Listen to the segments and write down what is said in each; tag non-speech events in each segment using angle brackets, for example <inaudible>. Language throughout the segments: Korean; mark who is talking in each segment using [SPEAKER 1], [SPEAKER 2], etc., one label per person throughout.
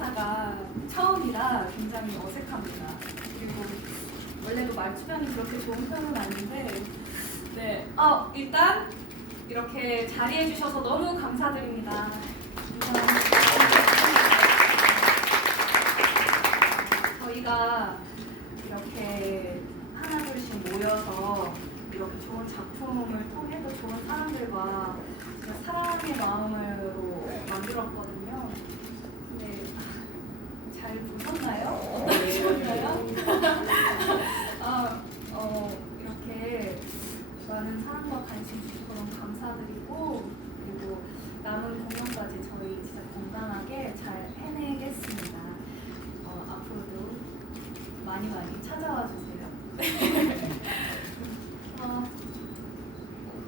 [SPEAKER 1] 코로나가 처음이라 굉장히 어색합니다. 그리고 원래도 말주변이 그렇게 좋은 편은 아닌데, 네, 어, 일단 이렇게 자리해주셔서 너무 감사드립니다. 저희가 이렇게 하나둘씩 모여서 이렇게 좋은 작품을 통해서 좋은 사람들과 사랑의 마음으로 만들었거든요. 많이 많이 찾아와 주세요. 어,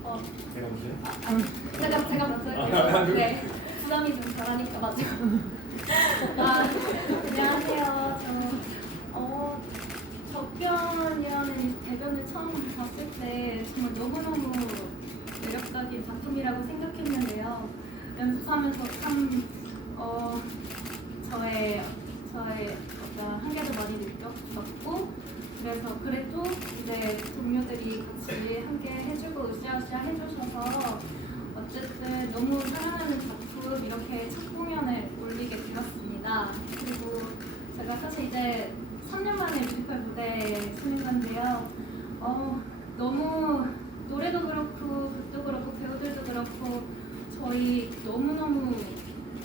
[SPEAKER 1] 어,
[SPEAKER 2] 제가 문제?
[SPEAKER 1] 아, 제가 제가 먼저 할게요. 네, 부담이 좀 덜하니까 맞죠. 아, 안녕하세요. 저 어, 적변이라는 대변을 처음 봤을 때 정말 너무너무 매력적인 작품이라고 생각했는데요. 연습하면서 참 어, 저의 저의 어떤 한계도 많이 느꼈었고 그래서 그래도 이제 동료들이 같이 함께 해주고 으쌰으쌰 해주셔서 어쨌든 너무 사랑하는 작품 이렇게 첫 공연을 올리게 되었습니다. 그리고 제가 사실 이제 3년 만에 뮤지컬 무대에 서는 건데요. 어, 너무 노래도 그렇고 극도 그렇고 배우들도 그렇고 저희 너무너무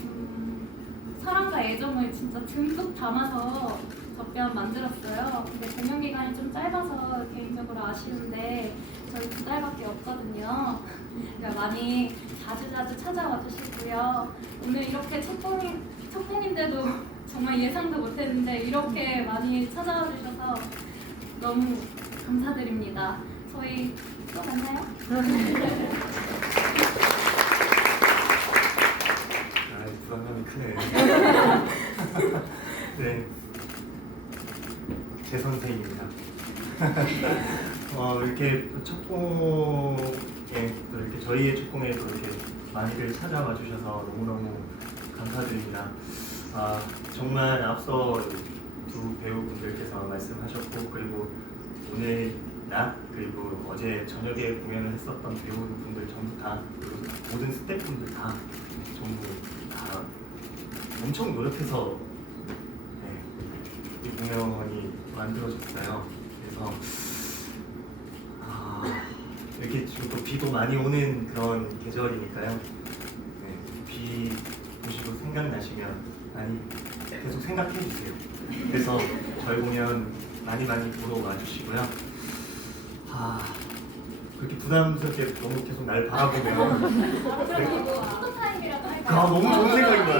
[SPEAKER 1] 음, 사랑과 애정을 진짜 듬뿍 담아서 적변 만들었어요. 근데 공연 기간이 좀 짧아서 개인적으로 아쉬운데 저희 두 달밖에 없거든요. 그러니까 많이 자주 자주 찾아와 주시고요. 오늘 이렇게 첫 공인 첫 공인데도 정말 예상도 못했는데 이렇게 많이 찾아와 주셔서 너무 감사드립니다. 저희 또 만나요.
[SPEAKER 2] 아, 부담감이 크네. <laughs> 네. 제 선생입니다. <laughs> 어, 이렇게 첫 공에 또 이렇게 저희의 첫 공에도 이렇게 많이들 찾아와 주셔서 너무너무 감사드립니다. 아, 정말 앞서 두 배우분들께서 말씀하셨고 그리고 오늘 낮 그리고 어제 저녁에 공연을 했었던 배우분들 전부 다 모든 스태프분들 다 전부 다 엄청 노력해서 네, 이 공연이 만들어졌어요. 그래서 아, 이렇게 지금 또 비도 많이 오는 그런 계절이니까요. 네, 비 보시고 생각나시면 많이 계속 생각해 주세요. 그래서 저희 공연 많이 많이 보러 와주시고요. 아, 그렇게 부담스럽게 너무 계속 날 바라보면 <laughs> 아? 너무 좋은 생각인 것